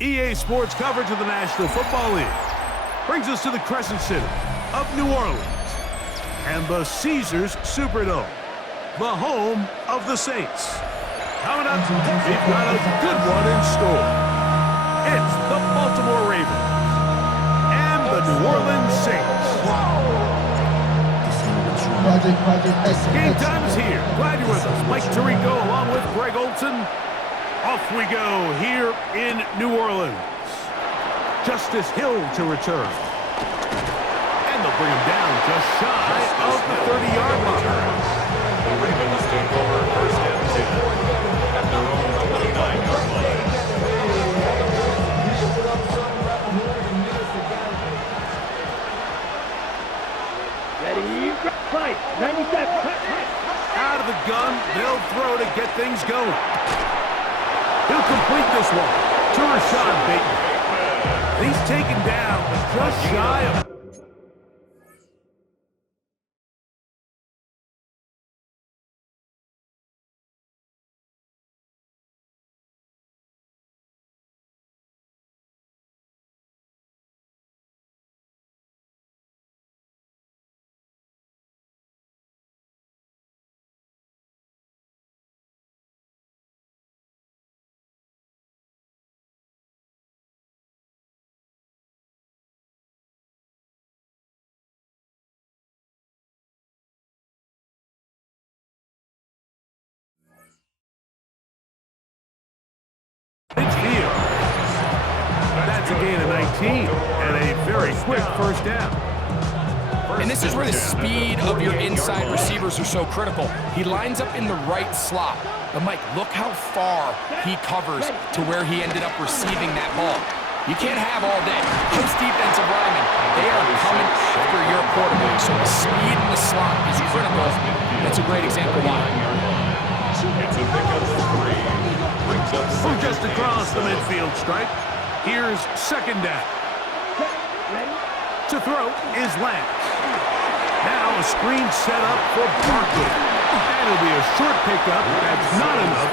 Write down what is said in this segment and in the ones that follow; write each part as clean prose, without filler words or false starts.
EA Sports coverage of the National Football League brings us to the Crescent City of New Orleans and the Caesars Superdome, the home of the Saints. Coming up, we've got a good one in store. It's the Baltimore Ravens and the New Orleans Saints. Game time is here. Glad you're with us. Mike Tirico along with Greg Olson. Off we go here in New Orleans. Justice Hill to return. And they'll bring him down just shy of the 30-yard line. The Ravens take over first and 10 at their own 29-yard line. Ready, fight, 97. Out of the gun, they'll throw to get things going. He'll complete this one to Rashad Bateman. He's taken down just shy of... That's a gain of 19 and a very quick first down. And this is where the speed of your inside receivers are so critical. He lines up in the right slot. But Mike, look how far he covers to where he ended up receiving that ball. You can't have all day. Those defensive linemen, they are coming after your quarterback. So the speed in the slot is critical. That's a great example why. It's a pickup of 3. Brings up From just across the midfield stripe, here's second down. To throw is Lance. Now a screen set up for Barkley. And it'll be a short pickup. That's not enough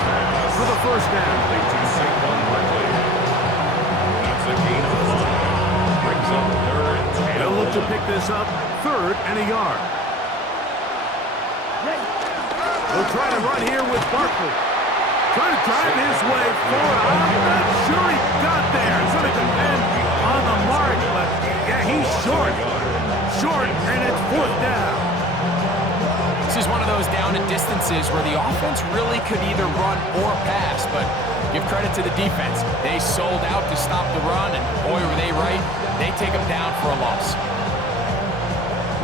for the first down. to Saquon Barkley. That's a gain of 5. Brings up third and 10. They'll look to pick this up third and a yard. They'll try to run here with Barkley. Trying to drive his way forward. I'm not sure he got there. It's going to depend on the mark, but yeah, he's short. Short, and it's fourth down. This is one of those down and distances where the offense really could either run or pass, but give credit to the defense. They sold out to stop the run, and boy, were they right. They take them down for a loss.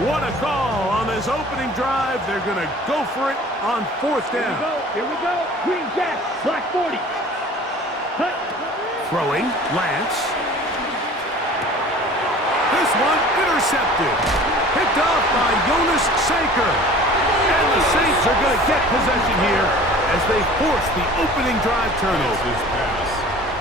What a call on this opening drive. They're going to go for it on fourth down. Here we go. Green Jack, black 40. Cut. Throwing, Lance. This one intercepted. Picked off by Jonas Sanker. And the Saints are going to get possession here as they force the opening drive turnover. His pass.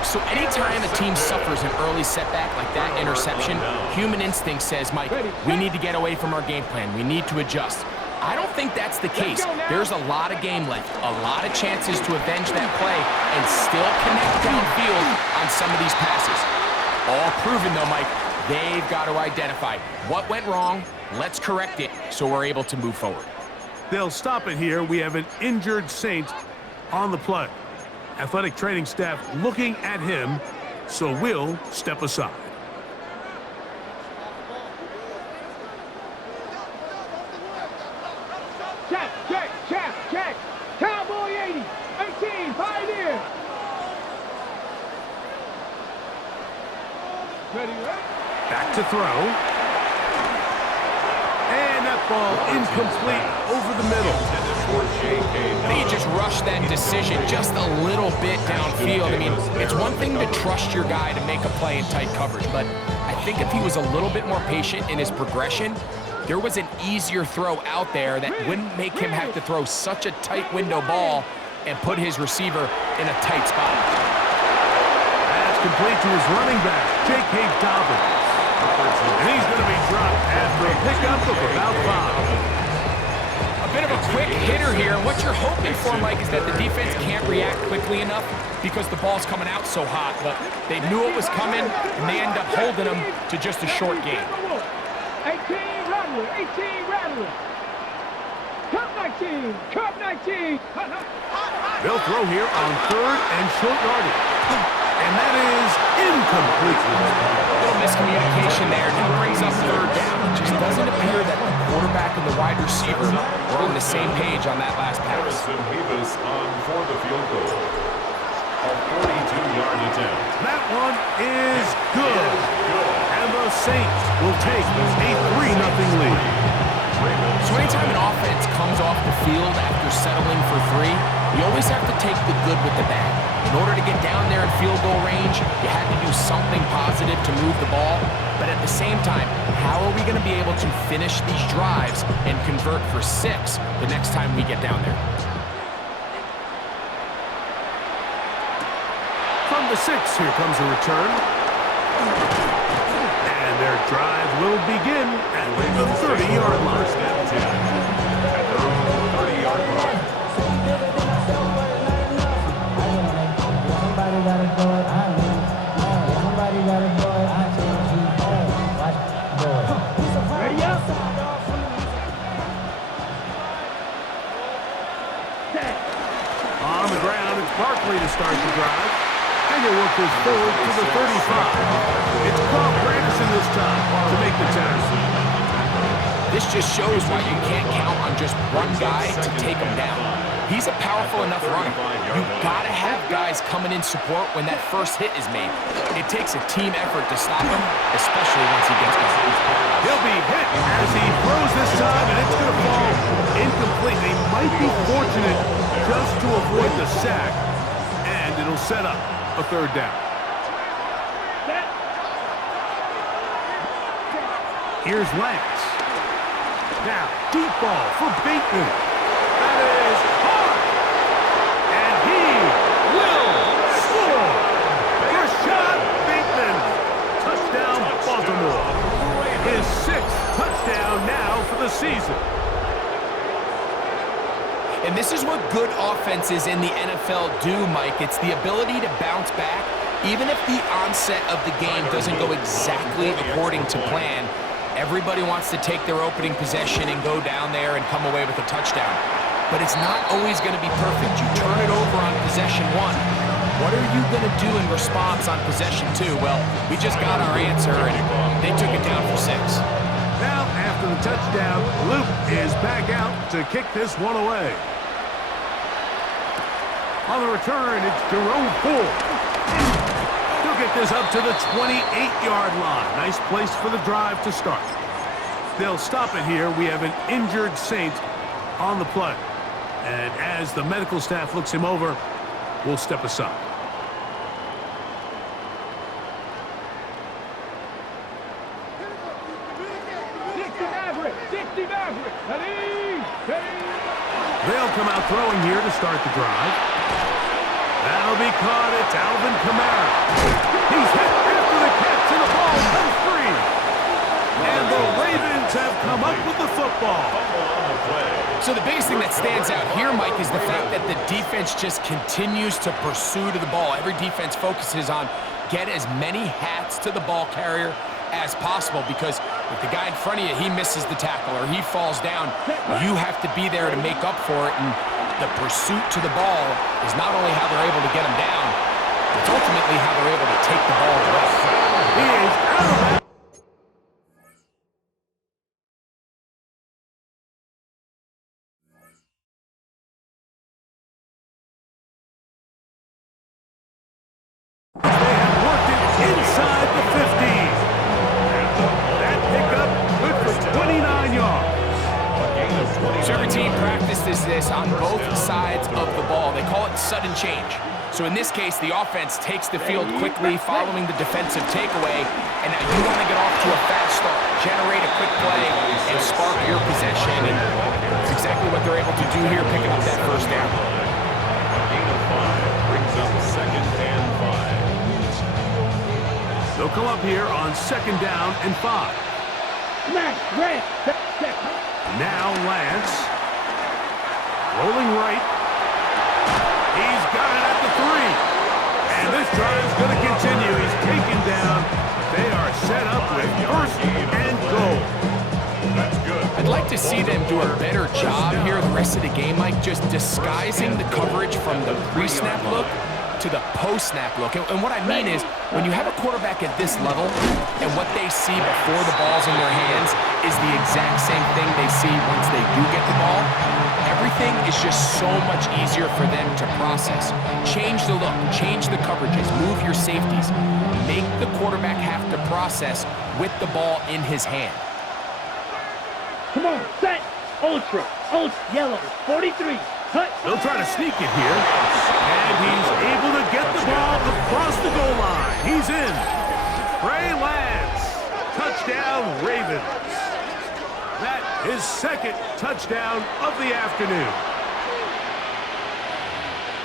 So anytime a team suffers an early setback like that interception, human instinct says, Mike, we need to get away from our game plan. We need to adjust. I don't think that's the case. There's a lot of game left, a lot of chances to avenge that play and still connect downfield on some of these passes. All proven, though, Mike, they've got to identify what went wrong, let's correct it so we're able to move forward. They'll stop it here. We have an injured Saint on the play. Athletic training staff looking at him, so we'll step aside. Check. Cowboy 80, 18, Pioneer. Ready, right? Back to throw. And that ball incomplete over the middle. I think he just rushed that decision just a little bit downfield. I mean, it's one thing to trust your guy to make a play in tight coverage, but I think if he was a little bit more patient in his progression, there was an easier throw out there that wouldn't make him have to throw such a tight window ball and put his receiver in a tight spot. That's complete to his running back, J.K. Dobbins. And he's going to be dropped after a pickup of about 5. A bit of a quick hitter here. And what you're hoping for, Mike, is that the defense can't react quickly enough because the ball's coming out so hot. But they knew it was coming, and they end up holding them to just a short game. 18 Rattler, 18 Rattler. Cup 19, Cup 19. They'll throw here on third and short yardage. And that is incomplete. Little miscommunication there. Now brings up third down. It just doesn't appear that the quarterback and the wide receiver were on the same page on that last pass. Davis on for the field goal. A 42-yard attempt. That one is good. And the Saints will take a 3-0 lead. So anytime an offense comes off the field after settling for 3, you always have to take the good with the bad. In order to get down there in field goal range, you had to do something positive to move the ball. But at the same time, how are we going to be able to finish these drives and convert for 6 the next time we get down there? From the 6, here comes a return. And their drive will begin at the 30-yard line. First and 10 at their own 30-yard line. Somebody gotta do it, I mean, somebody gotta do it, I change you, watch, do it. Ready up. Set. On the ground, it's Barkley to start the drive. And he'll work this forward to the 35. It's Carl Granderson this time to make the tackle. This just shows why you can't count on just one guy to take him down. He's a powerful enough runner. You've got to have guys coming in support when that first hit is made. It takes a team effort to stop him, especially once he gets going. He'll be hit as he throws this time, and it's going to fall incomplete. They might be fortunate just to avoid the sack, and it'll set up a third down. Set. Here's Lance. Now, deep ball for Bateman. That is hard. And he will score. Rashad Bateman. Touchdown, Baltimore. His 6th touchdown now for the season. And this is what good offenses in the NFL do, Mike. It's the ability to bounce back, even if the onset of the game doesn't go exactly according to plan. Everybody wants to take their opening possession and go down there and come away with a touchdown. But it's not always going to be perfect. You turn it over on possession 1. What are you going to do in response on possession 2? Well, we just got our answer, and they took it down for 6. Now, after the touchdown, Luke is back out to kick this one away. On the return, it's Jerome Ford. He'll get this up to the 28-yard line. Nice place for the drive to start. They'll stop it here. We have an injured Saint on the play. And as the medical staff looks him over, we'll step aside. They'll come out throwing here to start the drive. That'll be caught. It's Alvin Kamara. He's hit after the catch, and the ball comes free. And the Ravens have come up with the football. So the biggest thing that stands out here, Mike, is the fact that the defense just continues to pursue to the ball. Every defense focuses on get as many hats to the ball carrier as possible, because if the guy in front of you, he misses the tackle or he falls down, you have to be there to make up for it. And the pursuit to the ball is not only how they're able to get him down, it's ultimately how they're able to take the ball away. He is out of that. They have worked it inside the 15. That pickup good for 29 yards. So every team practices this on both sides of the ball. They call it sudden change. So in this case, the offense takes the field quickly following the defensive takeaway, and now you want to get off to a fast start, generate a quick play, and spark your possession. And that's exactly what they're able to do here, picking up that first down. Gain of 5 brings up 2nd and 5. They'll come up here on 2nd down and 5. Smash, Grant, set. Now Lance. Rolling right. He's got it at the 3. And this drive's going to continue. He's taken down. They are set up with first and goal. That's good. I'd like to see them do a better job here the rest of the game, Mike, just disguising the coverage from the pre-snap look to the post-snap look. And what I mean is, when you have a quarterback at this level and what they see before the ball's in their hands is the exact same thing they see once they do get the ball, everything is just so much easier for them to process. Change the look, change the coverages, move your safeties. Make the quarterback have to process with the ball in his hand. Come on, set. Ultra, yellow, 43. Cut. They'll try to sneak it here. And he's able to get the ball across the goal line. He's in. Trey Lance. Touchdown, Ravens. That is second touchdown of the afternoon.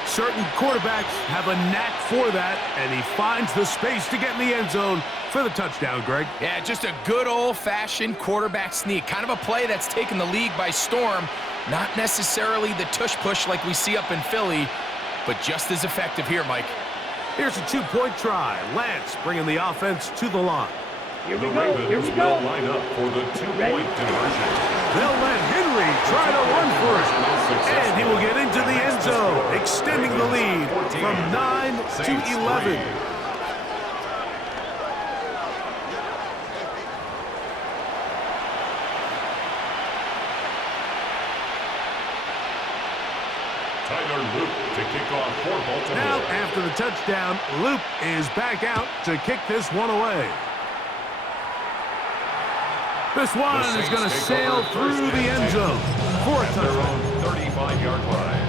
Certain quarterbacks have a knack for that, and he finds the space to get in the end zone for the touchdown, Greg. Yeah, just a good old-fashioned quarterback sneak. Kind of a play that's taken the league by storm. Not necessarily the tush-push like we see up in Philly, but just as effective here, Mike. Here's a 2-point try. Lance bringing the offense to the line. Here The we go, here Ravens we go. will line up for the 2-point conversion. They'll let Henry try to run for it. And he will get into the end zone, extending the lead from 9 to 11. Tyler Luke to kick off for Baltimore. Now, after the touchdown, Luke is back out to kick this one away. This one is going to sail through the end zone for a at their touchdown. own 35-yard line.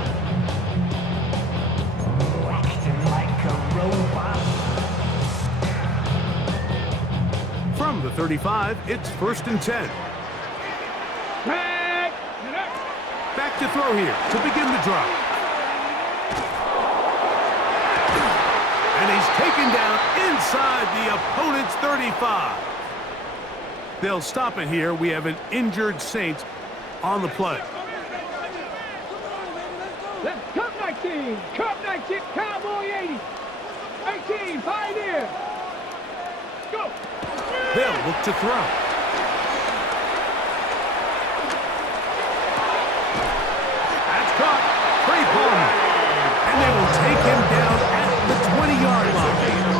From the 35, it's 1st and 10. Back. Back to throw here to begin the drive. And he's taken down inside the opponent's 35. They'll stop it here. We have an injured Saints on the play. Let's Cup 19. Cup 19. Cowboy 80. 18. Pioneer. Go. They'll look to throw. That's caught. Trey Palmer. And they will take him down at the 20-yard line.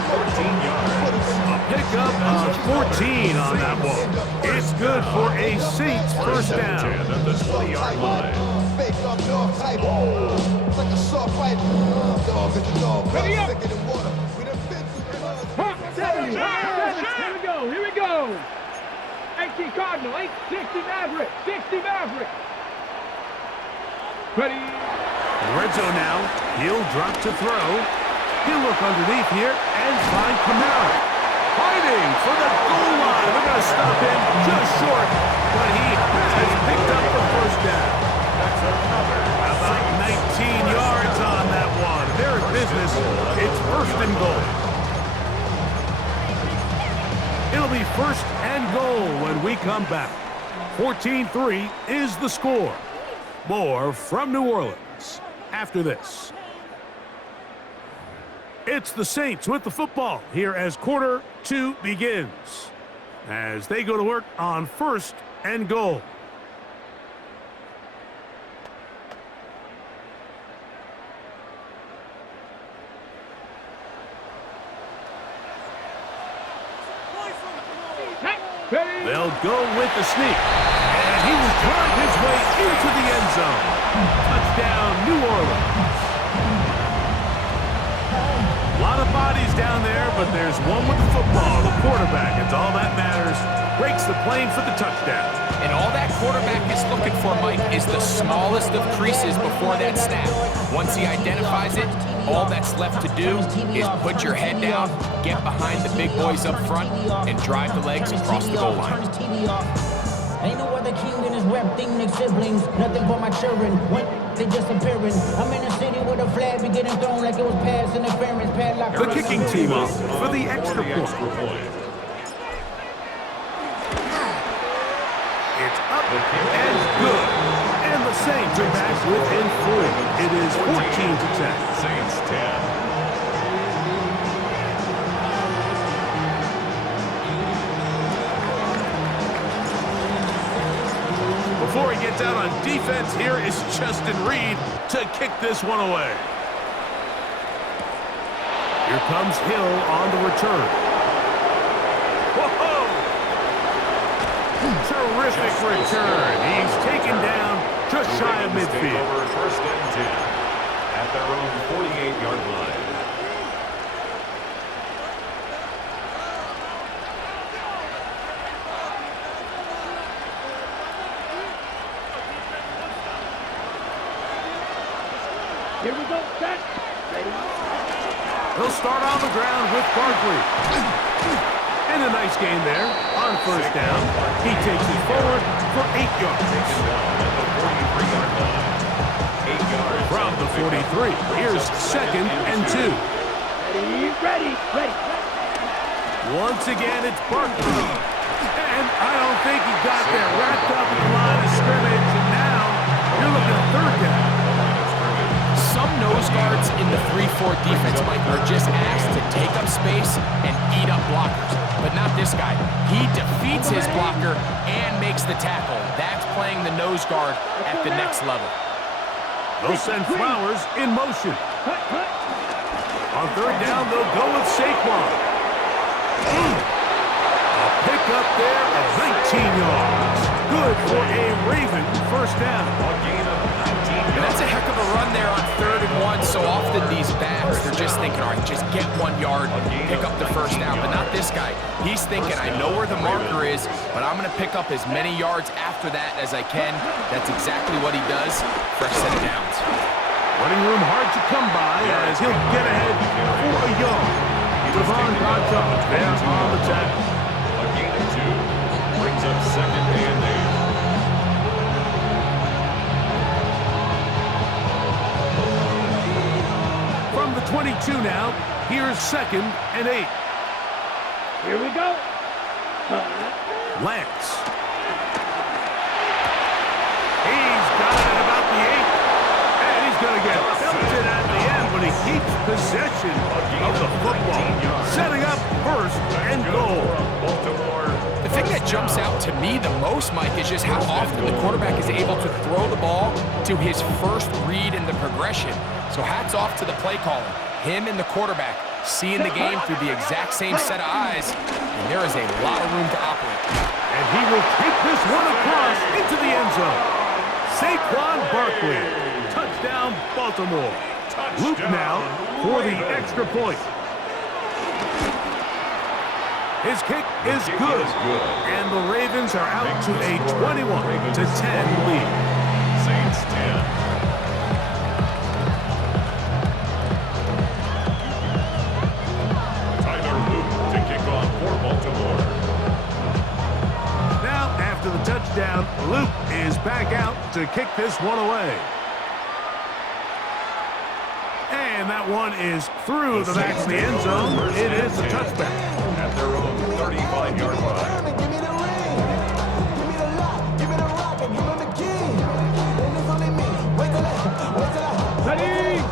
14 yards. A pickup of 14 on that one. It's good for a Saints first down. 10 at the 20-yard line. Fake up dog type. It's like a soft fight. Dog at the dog. Ready up. Thicker than water. We done been through the mud. Hot 70. Hot 70. Here we go. Here we go. 18 Cardinal. 60 Maverick. 60 Maverick. Ready. Red zone now. He'll drop to throw. He'll look underneath here and find Kamara. Fighting for the goal line. They're going to stop him just short, but he has picked up the first down. That's another. About 19 yards on that one. They're in business. It's 1st and goal. It'll be 1st and goal when we come back. 14-3 is the score. More from New Orleans after this. It's the Saints with the football here as quarter 2 begins. As they go to work on 1st and goal. Ready. They'll go with the sneak. And he will drive his way into the end zone. Touchdown, New Orleans. A lot of bodies down there, but there's one with the football, the quarterback. It's all that matters. Breaks the plane for the touchdown. And all that quarterback is looking for, Mike, is the smallest of creases before that snap. Once he identifies it, all that's left to do is put your head down, get behind the big boys up front, and drive the legs across the goal line. Ain't no other king in this rap thing, like siblings. Nothing but my children. When they disappearing. I'm in a city with a flag be getting thrown like it was pass interference. Padlock. The kicking team off for the extra point. It's up and good. And the Saints are back within 4. It is 14-10. Saints 10. Before he gets out on defense, here is Justin Reed to kick this one away. Here comes Hill on the return. Whoa! Terrific return. He's taken down just shy of midfield. Over first and 10 at their own 48-yard line. Here we go, set. Ready. He'll start on the ground with Barkley. And a nice gain there on first down. He takes it forward for 8 yards. Taken down at the 43-yard line. 8 yards. From the 43, here's second and 2. Ready. Once again, it's Barkley. And I don't think he got there. Wrapped up in the line of scrimmage, and now you're looking at third down. Some nose guards in the 3-4 defense, Mike, are just asked to take up space and eat up blockers. But not this guy. He defeats his blocker and makes the tackle. That's playing the nose guard at the next level. They'll send Flowers in motion. On third down, they'll go with Saquon. A pick up there of 19 yards. Good for a Raven first down. A gain of 19 And that's a heck of a run there on 3rd and 1. So often these backs, they're just thinking, all right, just get 1 yard, pick up the first down. But not this guy. He's thinking, I know where the marker is, but I'm going to pick up as many yards after that as I can. That's exactly what he does. Fresh set of downs. Running room hard to come by as he'll get ahead for a yard. Devon Godchaux there on the tackle. A gain of 2 brings up second and 8. From the 22 now, here's second and 8. Here we go. Lance. He's got it at about the 8. And he's going to get belted at the end, but he keeps possession of the football. Setting up first and goal. Baltimore. The thing that jumps out to me the most, Mike, is just how often the quarterback is able to throw the ball to his first read in the progression. So hats off to the play caller. Him and the quarterback seeing the game through the exact same set of eyes, and there is a lot of room to operate. And he will take this one across into the end zone. Saquon Barkley. Touchdown, Baltimore. Luke now for the extra point. His kick is good. And the Ravens are out to a 21-10 lead. Saints 10. The touchdown, Luke is back out to kick this one away. And that one is through the back of the end zone. It is a touchback. At their own 35-yard line. Give me the ring. Give me the lock. Give me the rock and give me the key. And it's only me. Wait till I. Ready.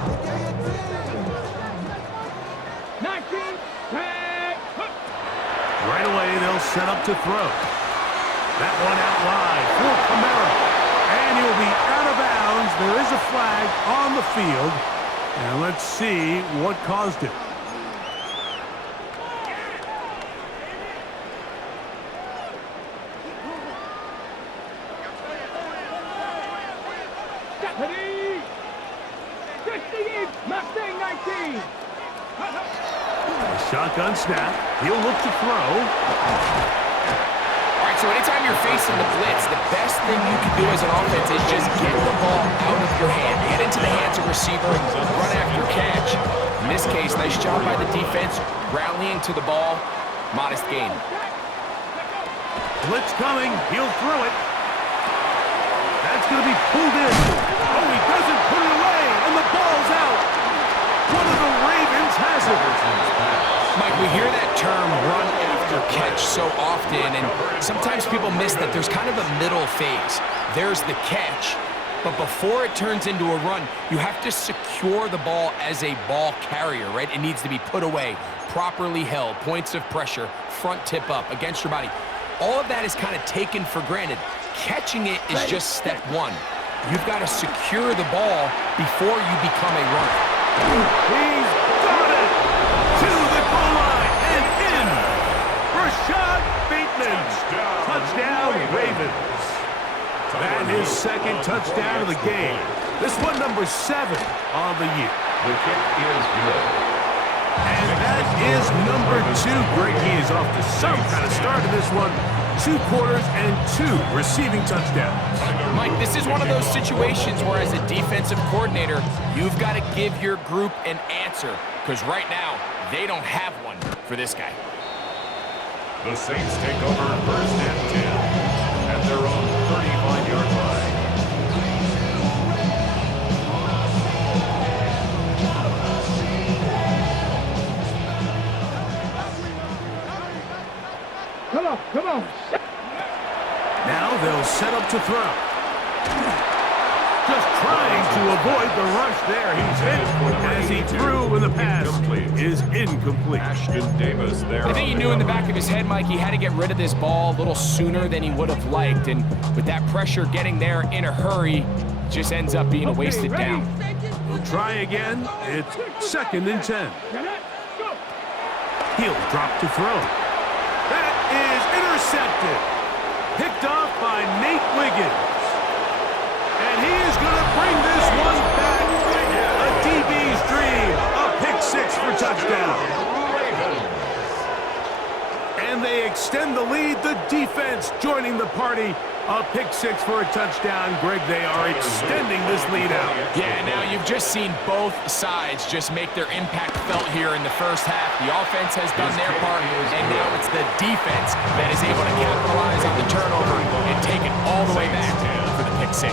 19. Tag. Right away, they'll set up to throw. That one out wide for Kamara. And he'll be out of bounds. There is a flag on the field. And let's see what caused it. Ready. 60. Mustang 19. A shotgun snap. He'll look to throw. So anytime you're facing the blitz, the best thing you can do as an offense is just get the ball out of your hand. Get into the hands of receiver, run after catch. In this case, nice job by the defense, rallying to the ball. Modest gain. Blitz coming. He'll throw it. That's going to be pulled in. Oh, he doesn't put it away, and the ball's out. One of the Ravens has it. Mike, we hear that term run after catch so often, and sometimes people miss that there's kind of a middle phase. There's the catch, But before it turns into a run, you have to secure the ball as a ball carrier, right? It needs to be put away, properly held, points of pressure, front tip up against your body. All of that is kind of taken for granted. Catching it is just step one. You've got to secure the ball before you become a runner. He's got it! To the goal line and in! Rashad Bateman! Touchdown, Ravens. And his second touchdown of the game. This one number 7 on the year. The kick is good. And that is number 2. Greg, he is off to some kind of start in this one. 2 quarters and 2 receiving touchdowns. Mike, this is one of those situations where as a defensive coordinator, you've got to give your group an answer. Because right now, they don't have one for this guy. The Saints take over first and 10 at their own 35-yard line. Come on. Now they'll set up to throw. Just trying to avoid the rush there. He's hit as he threw when the pass is incomplete. Ashton Davis there. I think he knew in the back of his head, Mike, he had to get rid of this ball a little sooner than he would have liked. And with that pressure getting there in a hurry, just ends up being a wasted down. We'll try again. It's 2nd and 10. He'll drop to throw. That is intercepted. Picked off by Nate Wiggins. And he is going to bring this one back. A DB's dream. A pick 6 for touchdown. And they extend the lead. The defense joining the party. A pick 6 for a touchdown. Greg, they are extending this lead out. Yeah, now you've just seen both sides just make their impact felt here in the first half. The offense has done their part, and now it's the defense that is able to capitalize on the turnover and take it all the way back for the pick 6.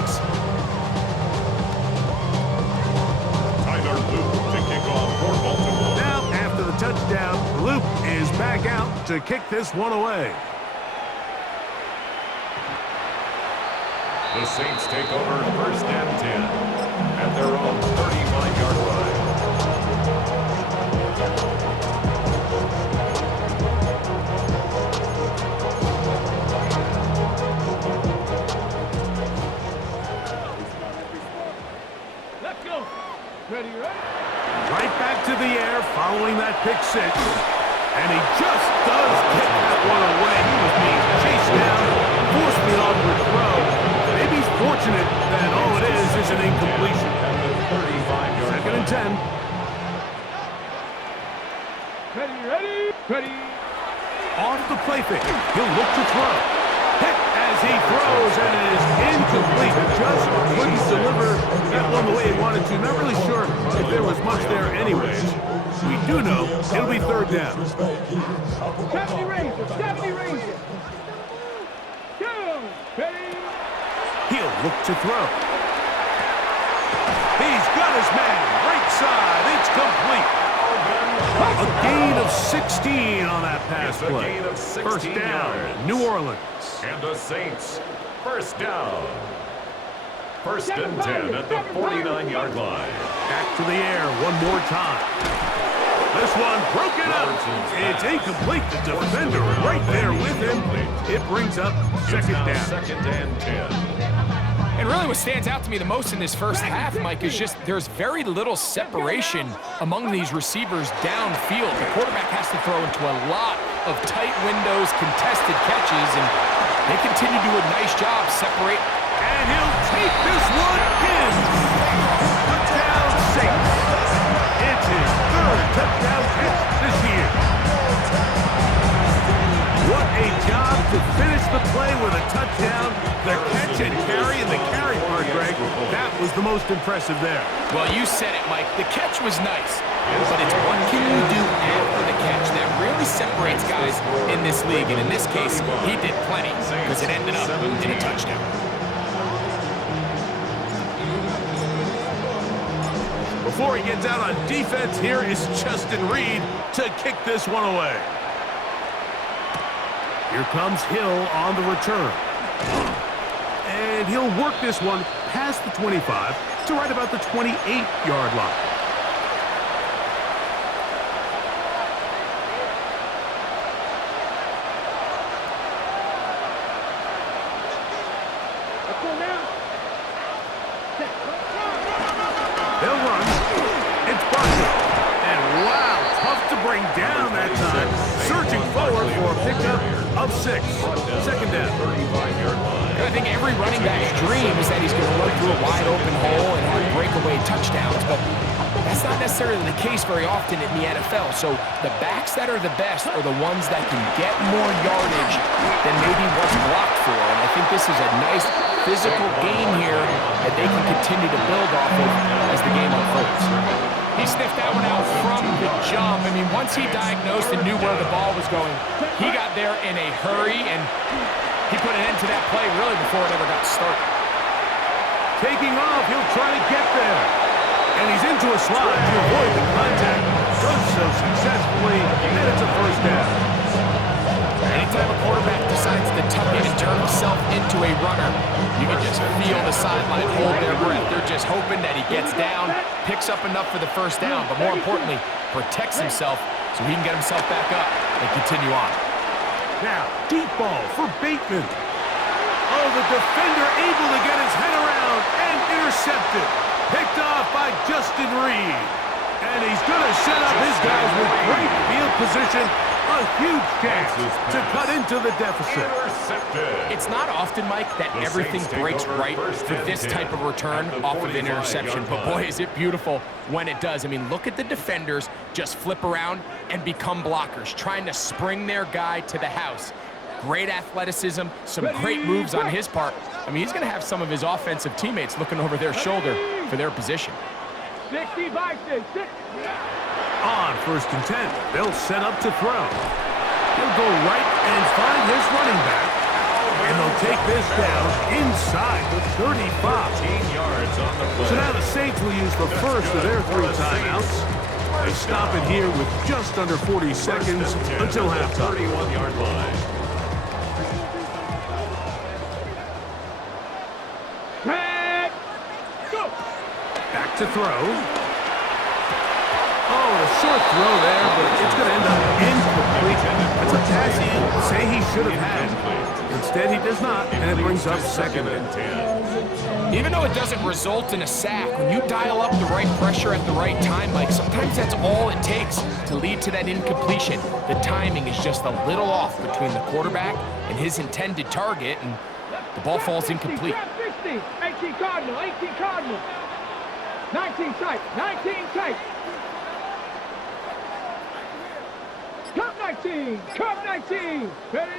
Tyler Loop to kick off for Baltimore. Now, after the touchdown, Loop is back out to kick this one away. The Saints take over first and 10 at their own 35-yard line. Let's go. Ready? Right back to the air following that pick 6. And he just does get that one away. He was being chased down, forced the onward throw. Maybe he's fortunate that all it is an incompletion. 2nd and 10. Ready. Off the play fake. He'll look to throw. Hit as he throws, and it is incomplete. Just couldn't deliver that one the way he wanted to. Not really sure if there was much there anyways. We do know it'll be 3rd down. 70 Rangers. Go. Ready. He'll look to throw. He's got his man. Right side. It's complete. A gain of 16 on that pass It's a play. gain of 16 First down, yards. New Orleans. And the Saints, first down. First and 10 at the 49-yard line. Back to the air one more time. This one broken up. It's incomplete. The defender right there with him. It brings up second Now down. 2nd and 10. And really what stands out to me the most in this first half, Mike, is just there's very little separation among these receivers downfield. The quarterback has to throw into a lot of tight windows, contested catches, and they continue to do a nice job separate. And he'll take this one in. Touchdown Saints. It's his 3rd touchdown catch this year. What a job to finish the play with a touchdown. The catch and carry, and the carry part, Greg, that was the most impressive there. Well, you said it, Mike. The catch was nice, but it's what can you do after the catch that really separates guys in this league. And in this case, he did plenty because it ended up in a touchdown. Before he gets out on defense, here is Justin Reed to kick this one away. Here comes Hill on the return. And he'll work this one past the 25 to right about the 28-yard line. They'll run. It's Barkley. And wow, tough to bring down that time. Searching forward for a pickup of 6. Second down. I think every running back's dream is that he's going to run through a wide open hole and have breakaway touchdowns, but that's not necessarily the case very often in the NFL. So the backs that are the best are the ones that can get more yardage than maybe what's blocked for. And I think this is a nice physical game here that they can continue to build off of as the game unfolds. He sniffed that one out from the jump. I mean, once he diagnosed and knew where the ball was going, he got there in a hurry, and he put an end to that play really before it ever got started. Taking off, he'll try to get there. And he's into a slide to avoid the contact. Does so successfully, and it's a first down. Anytime a quarterback decides to tuck in and turn himself into a runner, you can just feel the sideline hold their breath. They're just hoping that he gets down, picks up enough for the first down, but more importantly, protects himself so he can get himself back up and continue on. Now, deep ball for Bateman. Oh, the defender able to get his head around and intercepted. Picked off by Justin Reed. And he's going to set up his guys with great field position. A huge chance to cut into the deficit. It's not often, Mike, that everything breaks right for this type of return off of an interception. But boy, is it beautiful when it does. I mean, look at the defenders just flip around and become blockers, trying to spring their guy to the house. Great athleticism, some great moves on his part. I mean, he's going to have some of his offensive teammates looking over their shoulder for their position. 60 Vikings. On 1st and 10, they'll set up to throw. He'll go right and find his running back. And they'll take this down inside the 35. Yards on the play. So now the Saints will use the first of their 3 timeouts. They stop it here with just under 40 seconds until halftime. 31-yard line. Back to throw. Oh, a short throw there, but it's going to end up incomplete. That's a pass he'd say he should have had. Instead, he does not, and it brings up 2nd and 10. Even though it doesn't result in a sack, when you dial up the right pressure at the right time, Mike, sometimes that's all it takes to lead to that incompletion. The timing is just a little off between the quarterback and his intended target, and the ball falls incomplete. 60, 18 Cardinal, 18 Cardinal. 19 tight, 19 tight. Cup 19, Cup 19. Ready?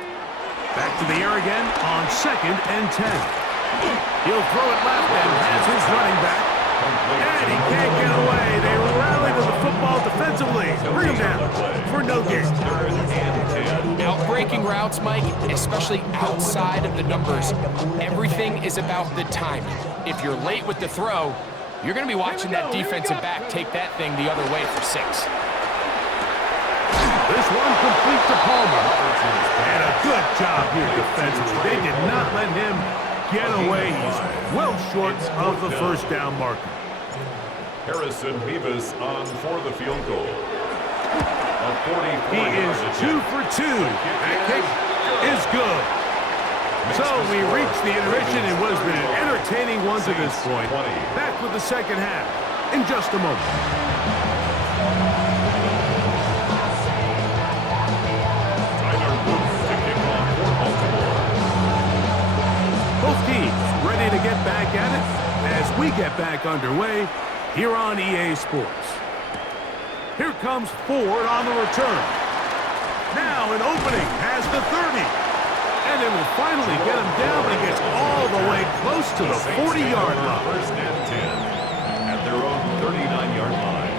Back to the air again on 2nd and 10. He'll throw it left and has his running back. And he can't get away. They rally to the football defensively. Bring him down for no gain. Outbreaking routes, Mike, especially outside of the numbers, everything is about the timing. If you're late with the throw, you're going to be watching that defensive back take that thing the other way for 6. This one complete to Palmer. And a good job here defensively. They did not let him get away. He's well short of the first down marker. Harrison Beavis on for the field goal. He is 2 for 2. That kick is good. So we reach the intermission in what has been an entertaining one to this point. Back with the second half in just a moment. Both teams ready to get back at it as we get back underway here on EA Sports. Here comes Ford on the return. Now an opening has the 30. And they will finally get him down, but he gets all the way close to the 40-yard line. 1st and 10 at their own 39-yard line.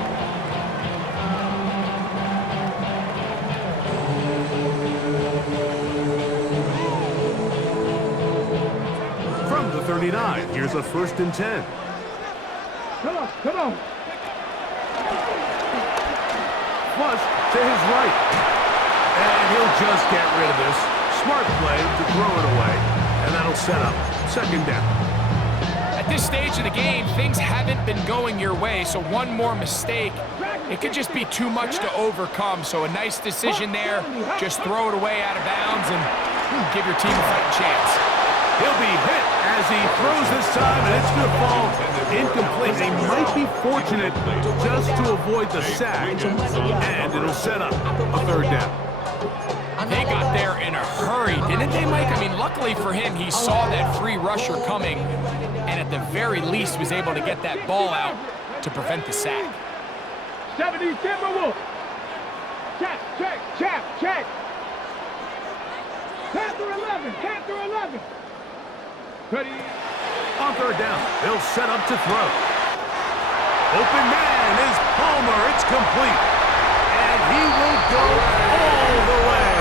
From the 39, here's a 1st and 10. Come on, come on. Flush to his right. And he'll just get rid of this. Smart play to throw it away. And that'll set up 2nd down. At this stage of the game, things haven't been going your way, so one more mistake, it could just be too much to overcome. So a nice decision there. Just throw it away out of bounds and give your team a fighting chance. He'll be hit as he throws this time, and it's going to fall incomplete. They might be fortunate just to avoid the sack, and it'll set up a third down. They got there in a hurry, didn't they, Mike? I mean, luckily for him, he saw that free rusher coming, and at the very least was able to get that ball out to prevent the sack. 70 Timberwolves. Check, check, check, check. Panther 11, Panther 11. Ready. On third down, they'll set up to throw. Open man is Palmer. It's complete. And he will go all the way.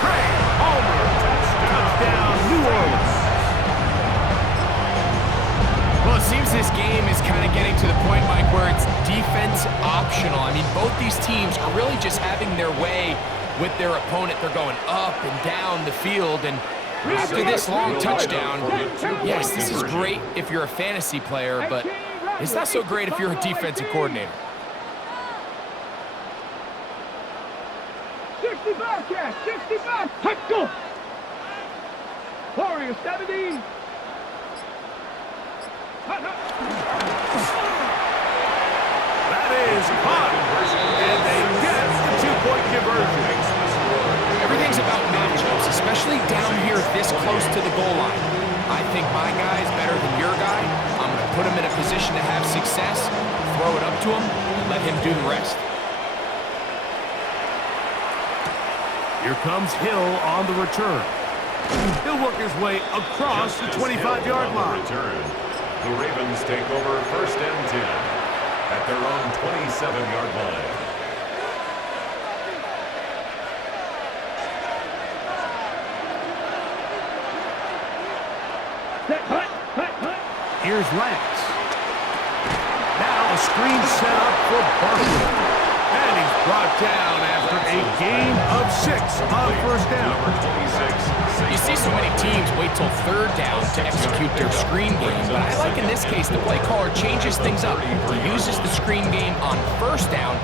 Craig Palmer. Touchdown, New Orleans. Well, it seems this game is kind of getting to the point, Mike, where it's defense optional. I mean, both these teams are really just having their way with their opponent. They're going up and down the field, and after this long touchdown, yes, this is great if you're a fantasy player, but it's not so great if you're a defensive coordinator. 65 catch, 65. Let's go. Warriors 70. That is caught. And they get the two-point conversion. Everything's about matchups, especially down here this close to the goal line. I think my guy's better than your guy. I'm going to put him in a position to have success, throw it up to him, and let him do the rest. Here comes Hill on the return. He'll work his way across the 25-yard line. The Ravens take over 1st and 10 at their own 27-yard line. Here's Lance. Now a screen set up for Barkley. And he's brought down after a gain of 6 on first down. You see so many teams wait till third down to execute their screen game, but I like in this case the play caller changes things up. He uses the screen game on first down,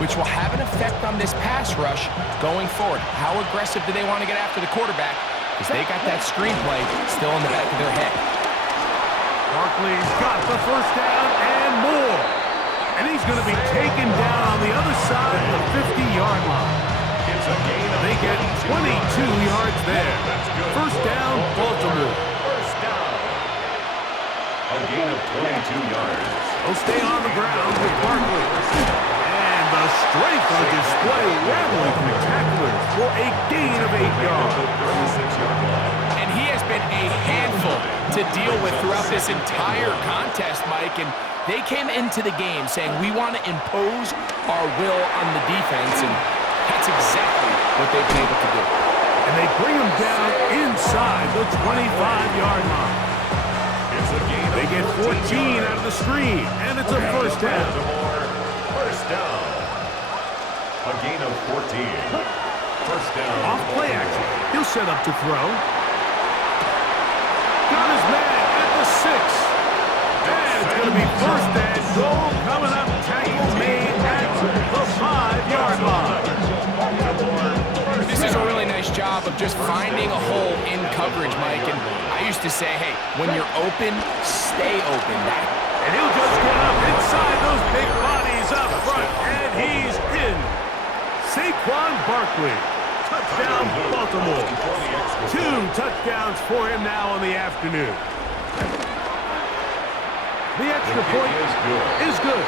which will have an effect on this pass rush going forward. How aggressive do they want to get after the quarterback? Because they got that screen play still in the back of their head. Barkley's got the first down and more. And he's going to be taken down on the other side of the 50-yard line. They get 22 yards there. First down, Baltimore. First down. A gain of 22 yards. They'll stay on the ground with Barkley. And the strength on display, rambling through tacklers for a gain of 8 yards. And he has been a handful to deal with throughout this entire contest, Mike. And they came into the game saying, we want to impose our will on the defense, and that's exactly what they've been able to do. And they bring him down inside the 25-yard line. They get 14 out of the screen, and it's a first down. First down. A gain of 14. First down. Off play action. He'll set up to throw. Got his man at the 6. And it's going to be first and goal coming up. Tackle made at the 5-yard line. This is a really nice job of just finding a hole in coverage, Mike. And I used to say, hey, when you're open, stay open. And he'll just get up inside those big bodies up front. And he's in. Saquon Barkley. Touchdown, Baltimore. 2 touchdowns for him now in the afternoon. The extra point is good.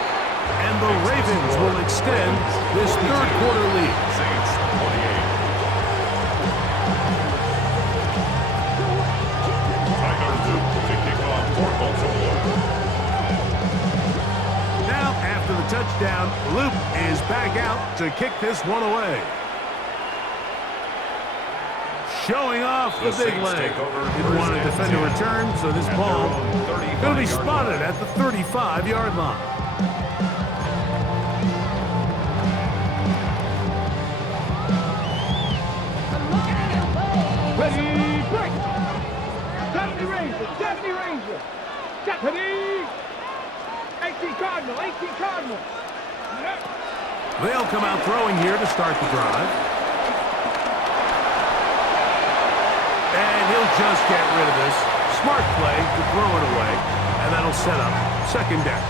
And the Ravens will extend this third quarter lead. Saints 28. Tyler Luke to kick off for Baltimore. Now, after the touchdown, Luke is back out to kick this one away. Showing off the big leg. Didn't want to defend a return, so this ball going to be spotted at the 35-yard line. Ready, break. 70 Ranger, 70 Ranger. Stephanie. 18 Cardinal, 18 Cardinal. They'll come out throwing here to start the drive. And he'll just get rid of this. Smart play to throw it away, and that'll set up second down.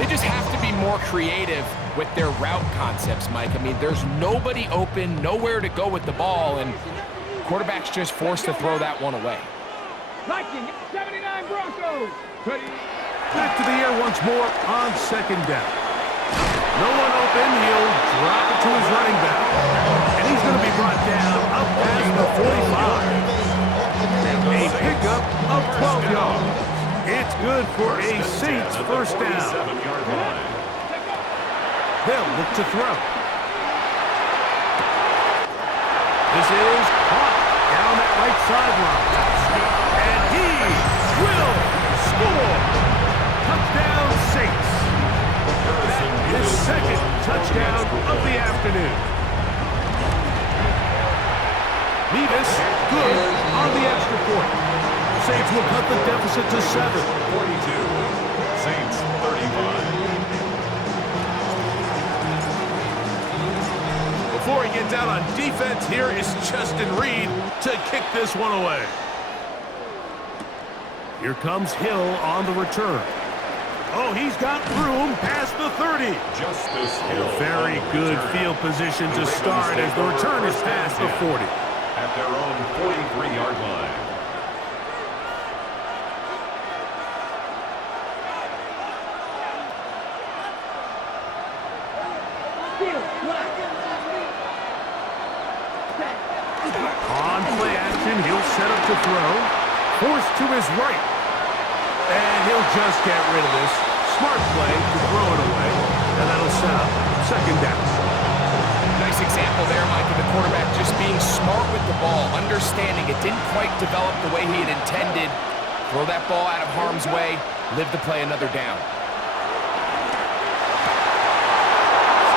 They just have to be more creative with their route concepts, Mike. I mean, there's nobody open, nowhere to go with the ball, and quarterback's just forced to throw that one away. Viking, 79 Broncos. Ready. Back to the air once more on second down. No one open. He'll drop it to his running back. And he's going to be brought down up past the 45. A pickup of 12 yards. It's good for a Saints first down. They'll look to throw. This is caught down that right sideline. And he will score. Touchdown Saints. His second touchdown of the afternoon. Nevis, good on the extra point. Saints will cut the deficit to 7. 42. Saints 35. Before he gets out on defense, here is Justin Reed to kick this one away. Here comes Hill on the return. Oh, he's got room past the 30. Justice Hill. Very good field position to start as the return is past the 40. At their own 43-yard line. On play action, he'll set up to throw. Forced to his right. And he'll just get rid of this. Smart play to throw it away. And that'll set up second down. Nice example there, Mike, of the quarterback just being smart with the ball, understanding it didn't quite develop the way he had intended. Throw that ball out of harm's way, live to play another down.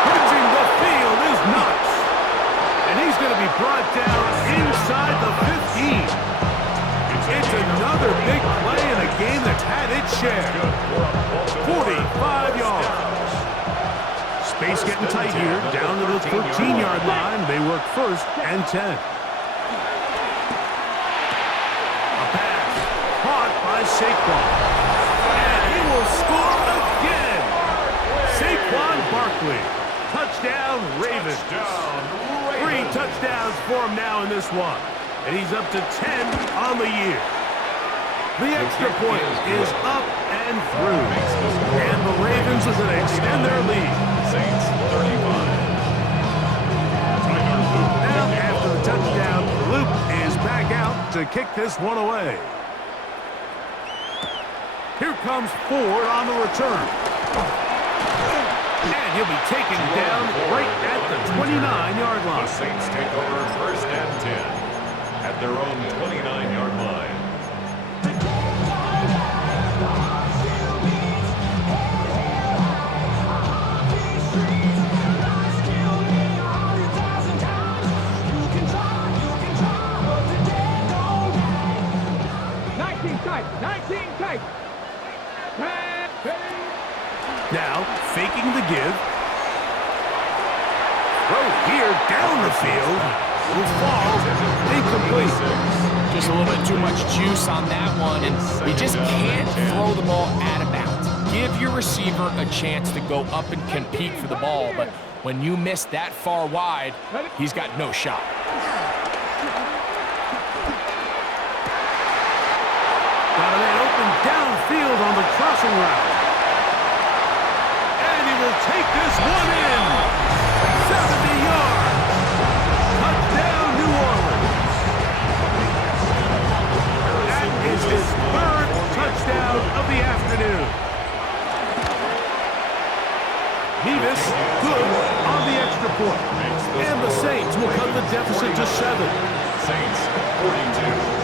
Spritzing the field is Knox. And he's going to be brought down inside the 15. It's another big play in a game that's had its share. 45 yards. Space getting tight here, down to the 13-yard line. They work first and 10. A pass caught by Saquon. And he will score again. Saquon Barkley. Touchdown, Ravens. 3 touchdowns for him now in this one. And he's up to 10 on the year. The extra point is up and through. And the Ravens are going to extend their lead. Saints 35. Now, after the touchdown, Luke is back out to kick this one away. Here comes Ford on the return. And he'll be taken down right at the 29-yard The line. Saints take over first and 10 at their own 29-yard line. Now, faking the give. Throw here down the field. Will fall. Incomplete. Just a little bit too much juice on that one, and you just can't throw the ball out of bounds. Give your receiver a chance to go up and compete for the ball, but when you miss that far wide, he's got no shot. Got a man open downfield on the crossing route. And he will take this one in. 70 yards. Touchdown, New Orleans. That is his third touchdown of the afternoon. Nevis, good on the extra point. And the Saints will cut the deficit to 7. Saints 42.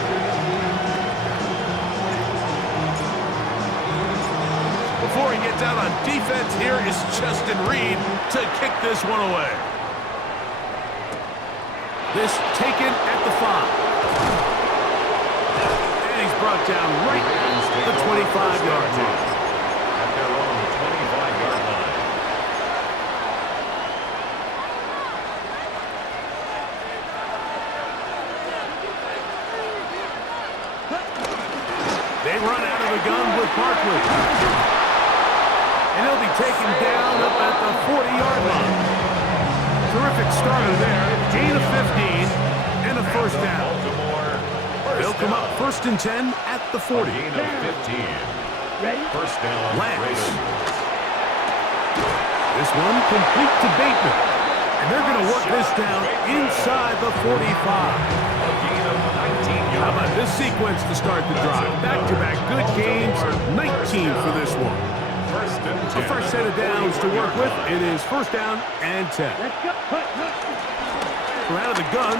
Before he gets out on defense, here is Justin Reed to kick this one away. This taken at the 5. And he's brought down right at the 25-yard line. At their own 25-yard line. They run out of the gun with Barkley. And he'll be taken down up at the 40-yard line. Terrific starter there. Gain of 15 and a first down. They'll come up 1st and 10 at the 40. Gain of 15. Ready? First down. Lance. Raiders. This one complete to Bateman. And they're going to work this down inside the 45. A gain of 19 How about yards. this sequence to start the drive? Back-to-back good games, 19 for this one. First and A 10. fresh set of downs to work with. It is 1st down and 10. Let's go. Hut. From out of the gun,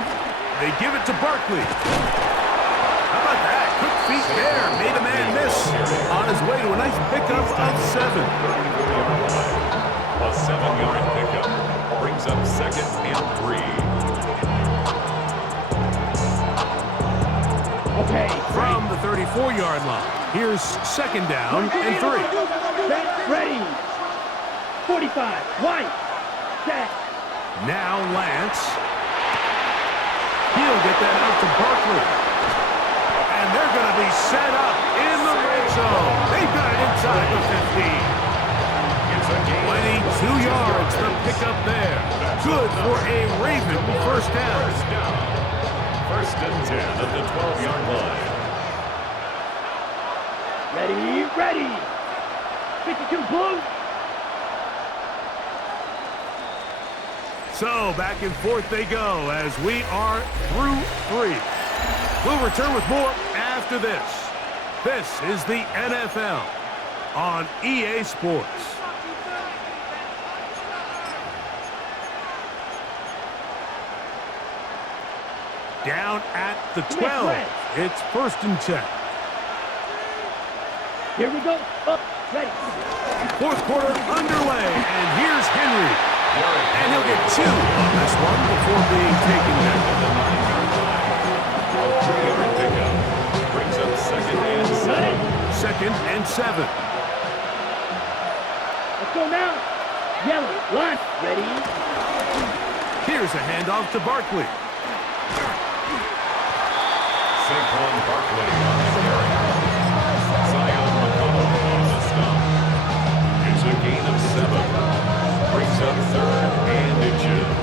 they give it to Barkley. How about that? Quick feet there. Made a man miss. On his way to a nice pickup of 7. A 7-yard pickup brings up 2nd and 3. Okay. From the 34-yard line. Here's 2nd down and 3. Set. Ready. 45. White. Set. Now Lance. He'll get that out to Barkley. And they're going to be set up in the red zone. They've got it inside the 15. It's a gain. 22 yards to pick up there. Good for a Raven first down. First down. 1st and 10 at the 12-yard line. Ready. 52 blue. So back and forth they go as we are through 3. We'll return with more after this. This is the NFL on EA Sports. Down at the 12. It's 1st and 10. Here we go. Up. Ready. 4th quarter underway, and here's Henry. And he'll get 2 on this one before being taken down. A 3-yard pickup brings up 2nd and 7. 2nd and 7. Let's go now. Yellow. Line. Ready. Here's a handoff to Barkley. Saquon Barkley on the carry. Zion McCollum on the stop. It's a gain of 7. Brings up 3rd and inches.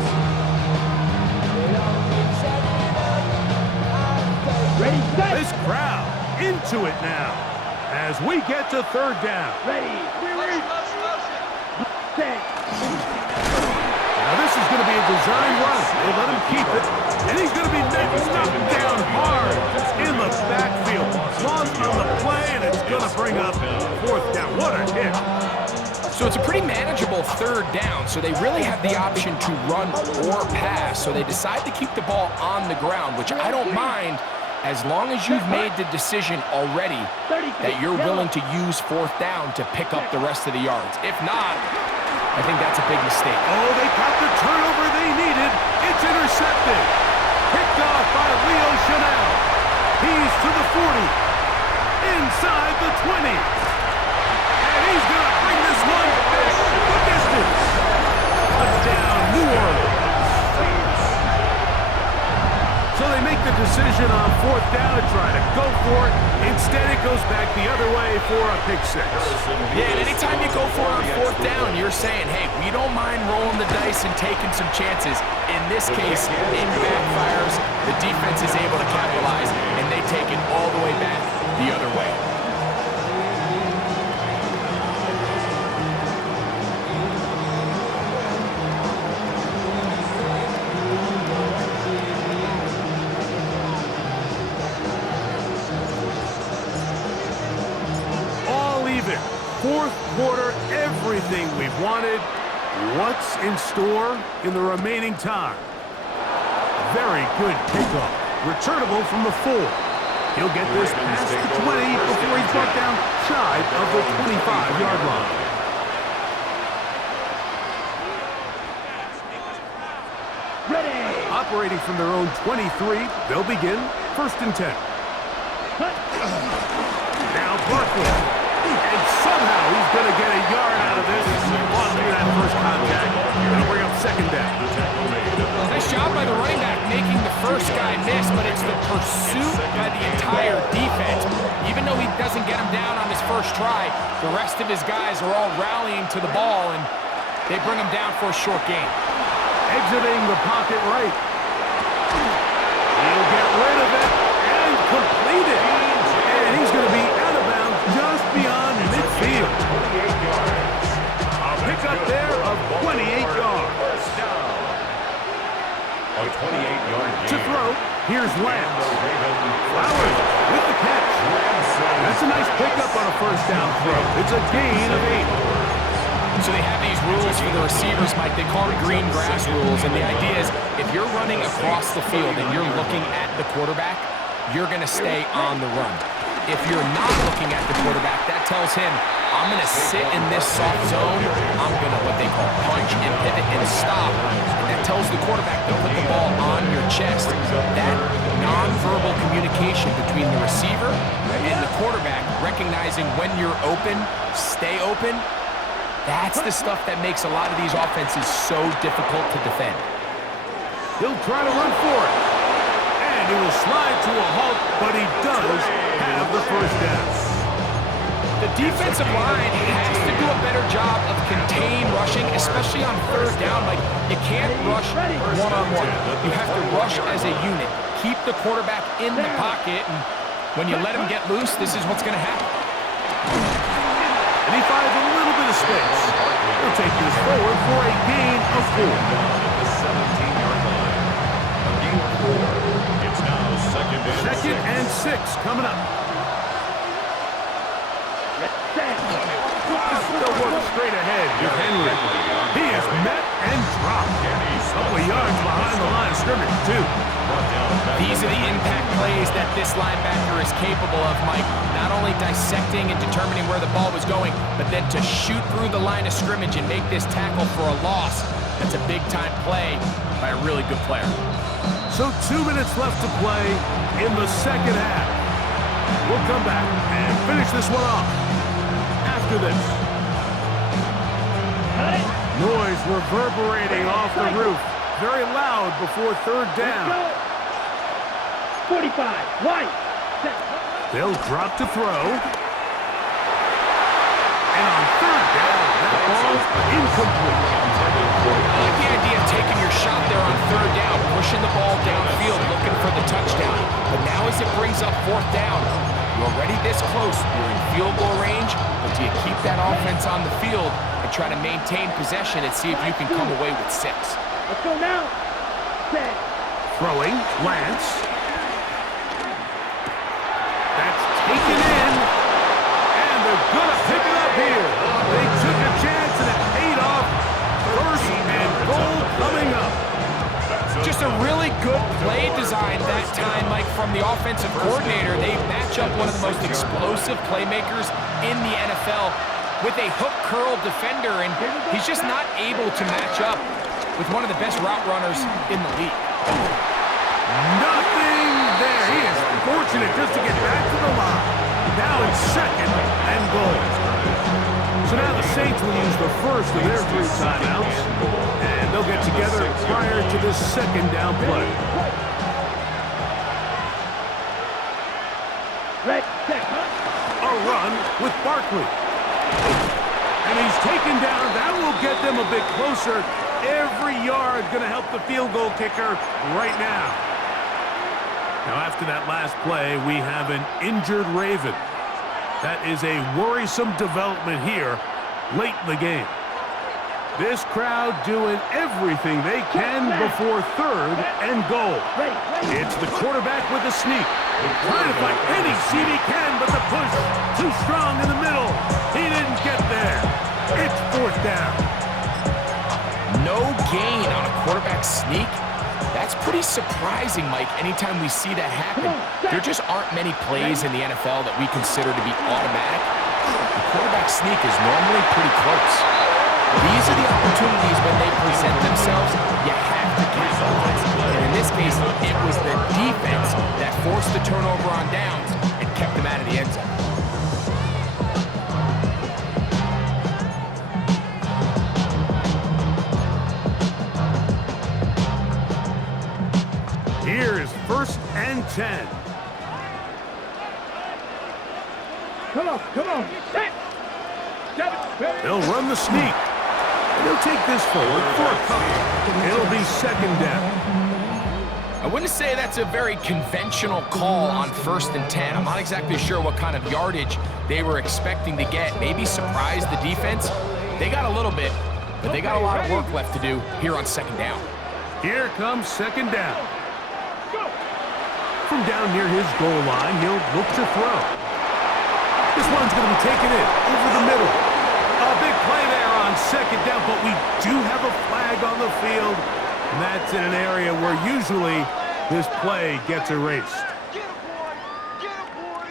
Ready. Set. This crowd into it now as we get to 3rd down. Ready. Set. Now this is going to be a design run. They let him keep it, and he's going to be knocked down hard in the backfield. Lost on the play, and it's going to bring up 4th down. What a hit. So it's a pretty manageable 3rd down, so they really have the option to run or pass. So they decide to keep the ball on the ground, which I don't mind as long as you've made the decision already that you're willing to use 4th down to pick up the rest of the yards. If not, I think that's a big mistake. Oh, they got the turnover they needed. It's intercepted. Picked off by Leo Chanel. He's to the 40. Inside the 20. And he's going to bring this one back the distance. Touchdown, New Orleans. So they make the decision on 4th down to try to go for it. Instead, it goes back the other way for a pick 6. Yeah, and anytime you go for it on 4th down, you're saying, hey, we don't mind rolling the dice and taking some chances. In this case, it backfires. The defense is able to capitalize, and they take it all the way back the other way. All even. 4th quarter, everything we've wanted. What's in store in the remaining time? Very good kickoff. Returnable from the 4. He'll get this past the 20 before he's brought down shy of the 25-yard line. Ready. Operating from their own 23, they'll begin 1st and 10. Now Barkley. And somehow he's going to get a yard out of this. Fought through that first contact. That'll bring up second down. Nice job by the running back making the first guy miss, but it's the pursuit by the entire defense. Even though he doesn't get him down on his first try, the rest of his guys are all rallying to the ball, and they bring him down for a short gain. Exiting the pocket right. He'll get rid of it and complete it. And he's going to be out of bounds just beyond midfield. A pickup there of 28 yards. A 28-yard gain. To throw, here's Lance. Flowers with the catch. That's a nice pickup on a first down throw. It's a gain of 8. So they have these rules for the receivers, Mike. They call them green grass rules, and the idea is if you're running across the field and you're looking at the quarterback, you're going to stay on the run. If you're not looking at the quarterback, that tells him, I'm going to sit in this soft zone. I'm going to, what they call, punch and pivot and stop. And that tells the quarterback to put the ball on your chest. That nonverbal communication between the receiver and the quarterback, recognizing when you're open, stay open, that's the stuff that makes a lot of these offenses so difficult to defend. He'll try to run for it. And he will slide to a halt, but he does have the first down. The defensive line has to do a better job of contain rushing, especially on third down. Like, you can't rush one-on-one. You have to rush as a unit. Keep the quarterback in the pocket, and when you let him get loose, this is what's going to happen. And he finds a little bit of space. He'll take this forward for a gain of 4. At the 17-yard line. A gain of 4. It's now Second and 6 coming up. They'll work straight ahead with Henry. He is met and dropped. A couple of yards behind the line of scrimmage, too. These are the impact plays that this linebacker is capable of, Mike. Not only dissecting and determining where the ball was going, but then to shoot through the line of scrimmage and make this tackle for a loss. That's a big-time play by a really good player. So 2 minutes left to play in the second half. We'll come back and finish this one off after this. Noise reverberating off the roof. Very loud before third down. 45, right. They'll drop to throw. And on third down, that ball incomplete. I like the idea of taking your shot there on third down, pushing the ball downfield, looking for the touchdown. But now as it brings up fourth down, you're already this close. You're in field goal range, but do you keep that offense on the field and try to maintain possession and see if you can come away with 6? Let's go now. Set. Throwing, Lance. That's taken in. And they're going to pick it up here. They took a chance and it paid off. First and goal coming up. Just a really good play design that time, Mike, from the offensive coordinator. They match up one of the most explosive playmakers in the NFL with a hook curl defender, and he's just not able to match up with one of the best route runners in the league. Nothing there. He is fortunate just to get back to the line. Now it's second and goal. So now the Saints will use the first of their 3 timeouts, and they'll get together prior to this second down play. A run with Barkley. And he's taken down. That will get them a bit closer. Every yard going to help the field goal kicker right now. Now, after that last play, we have an injured Raven. That is a worrisome development here late in the game. This crowd doing everything they can before third and goal. It's the quarterback with the sneak. Trying to find any seat he can, but the push too strong in the middle. He didn't get there. It's fourth down. No gain on a quarterback sneak. That's pretty surprising, Mike, anytime we see that happen. There just aren't many plays in the NFL that we consider to be automatic. The quarterback sneak is normally pretty close. These are the opportunities when they present themselves, you have to capitalize. And in this case, it was the defense that forced the turnover on downs and kept them out of the end zone. 1st and 10. Come on. Set. 7. They'll run the sneak. And they'll take this forward for a couple. It'll be 2nd down. I wouldn't say that's a very conventional call on 1st and 10. I'm not exactly sure what kind of yardage they were expecting to get. Maybe surprise the defense. They got a little bit, but they got a lot of work left to do here on 2nd down. Here comes 2nd down. From down near his goal line, he'll look to throw. This one's going to be taken in over the middle. A big play there on 2nd down, but we do have a flag on the field. And that's in an area where usually this play gets erased. Get him, boy! Get him, boy!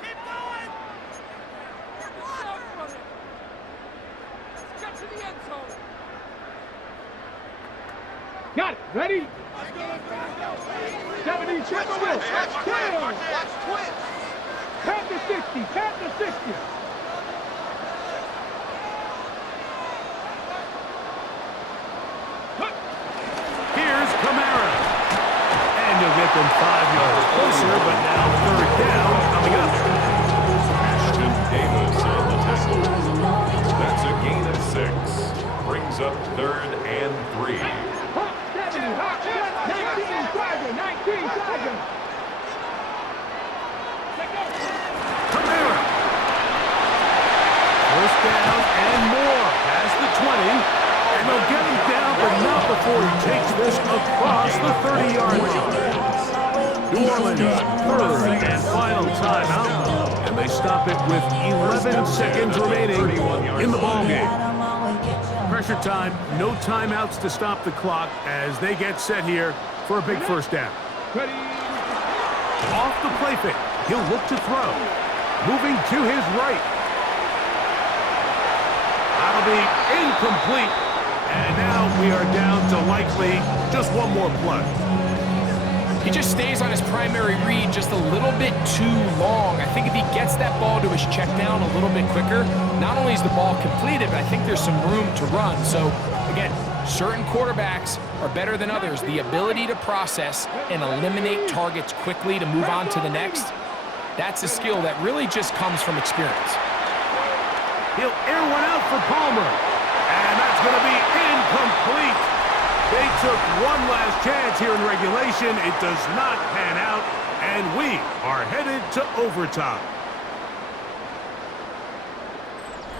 Keep going! Work yourself from it! Let's get to the end zone! Got it. Ready? 70, check the wheel. Watch twist! Pat the 60. Pat the 60. Here's Kamara. And you'll get them 5 yards closer, but now 3rd down coming up. Ashton Davis on the tackle. That's a gain of 6. Brings up 3rd and 3. Hot 70. Hot 19. Tiger. 19. Tiger. Kamara. 1st down and more. Past the 20. And they'll get him down, but not before he takes this across the 30-yard line. New Orleans, 3rd and final timeout. And they stop it with 11 seconds remaining in the ballgame. Pressure time, no timeouts to stop the clock as they get set here for a big 1st down. Ready? Off the play fake, he'll look to throw. Moving to his right. That'll be incomplete. And now we are down to likely just one more play. He just stays on his primary read just a little bit too long. I think if he gets that ball to his check down a little bit quicker, not only is the ball completed, but I think there's some room to run. So, again, certain quarterbacks are better than others. The ability to process and eliminate targets quickly to move on to the next, that's a skill that really just comes from experience. He'll air one out for Palmer. And that's going to be incomplete. They took one last chance here in regulation. It does not pan out, and we are headed to overtime.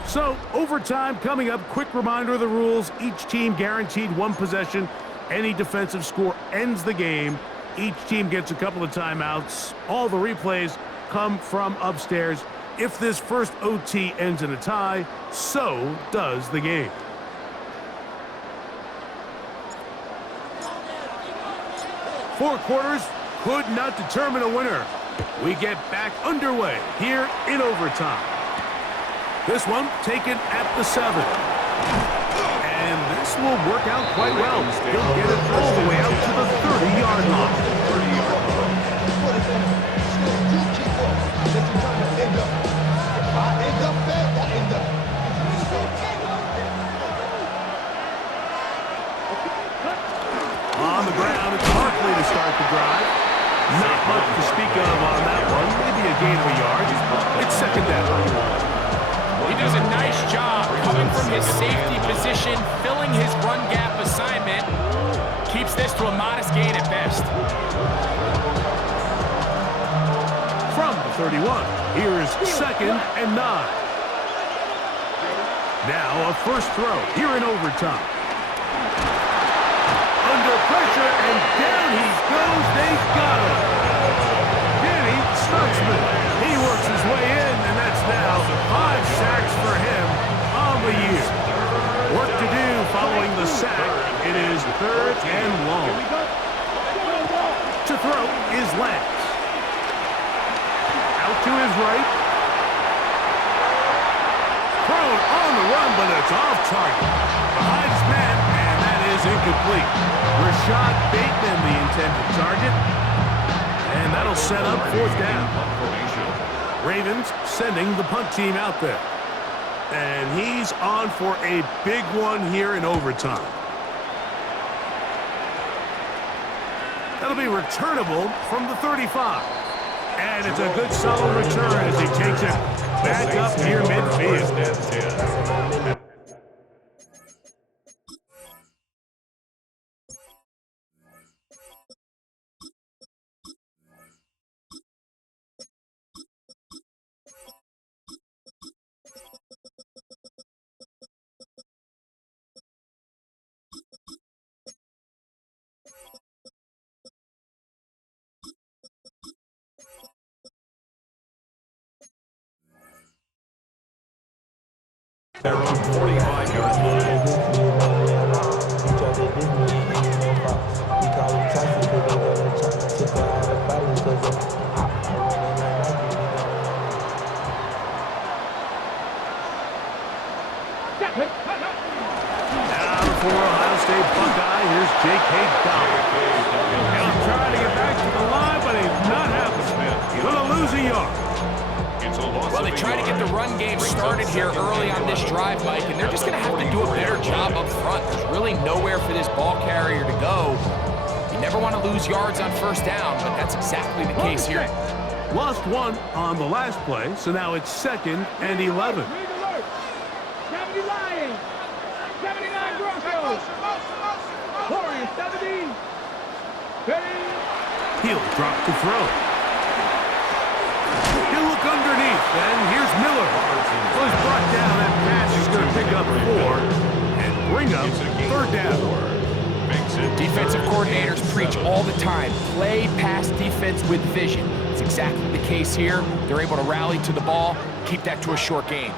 So, overtime coming up. Quick reminder of the rules. Each team guaranteed 1 possession. Any defensive score ends the game. Each team gets a couple of timeouts. All the replays come from upstairs. If this first OT ends in a tie, so does the game. Four quarters could not determine a winner. We get back underway here in overtime. This one taken at the 7. And this will work out quite well. He'll get it all the way out to the 30-yard line. On the ground, it's Barkley to start the drive. Not much to speak of on that one. Maybe a gain of a yard. It's 2nd down. He does a nice job coming from his safety position, filling his run gap assignment. Keeps this to a modest gain at best. From the 31, here's 2nd and 9. Now a first throw here in overtime. Under pressure, and down he goes. They've got him. Danny Stutzman. He works his way in, and that's now 5 sacks for him on the year. Work to do following the sack. It is 3rd and long. To throw is Lance. Out to his right. Prone on the run, but it's off target. Behind his man, and that is incomplete. Rashad Bateman, the intended target. And that'll set up 4th down. Ravens sending the punt team out there. And he's on for a big one here in overtime. That'll be returnable from the 35. And it's a good solid return as he takes it back up near midfield. First and 10. They're on 45-yard line. Now for Ohio State Buckeye, here's J.K. Dobbins. He'll try to get back to the line, but he's not happening. Going to lose a yard. Well, they try to get the run game started here early on this drive, Mike, and they're just going to have to do a better job up front. There's really nowhere for this ball carrier to go. You never want to lose yards on first down, but that's exactly the case here. Lost one on the last play, so now it's 2nd and 11. 70 Lions. 79 Broncos. Warriors 70. Ready. He'll drop to throw. He'll look underneath, and here's Miller. Well, he's brought down. That pass is going to pick up 4 and bring up 3rd down. Defensive coordinators preach all the time, play pass defense with vision. It's exactly the case here. They're able to rally to the ball, keep that to a short game.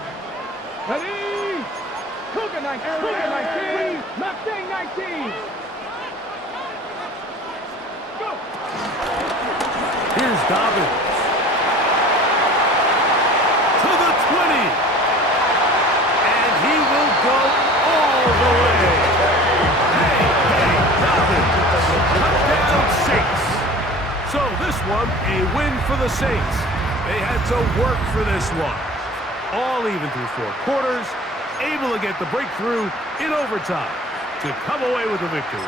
Ready. Cougar 19. Mustang 19. Go. Here's Dobbins. To the 20. And he will go all the way. Hey, Dobbins. Touchdown Saints. So this one, a win for the Saints. They had to work for this one. All even through 4 quarters, able to get the breakthrough in overtime to come away with the victory.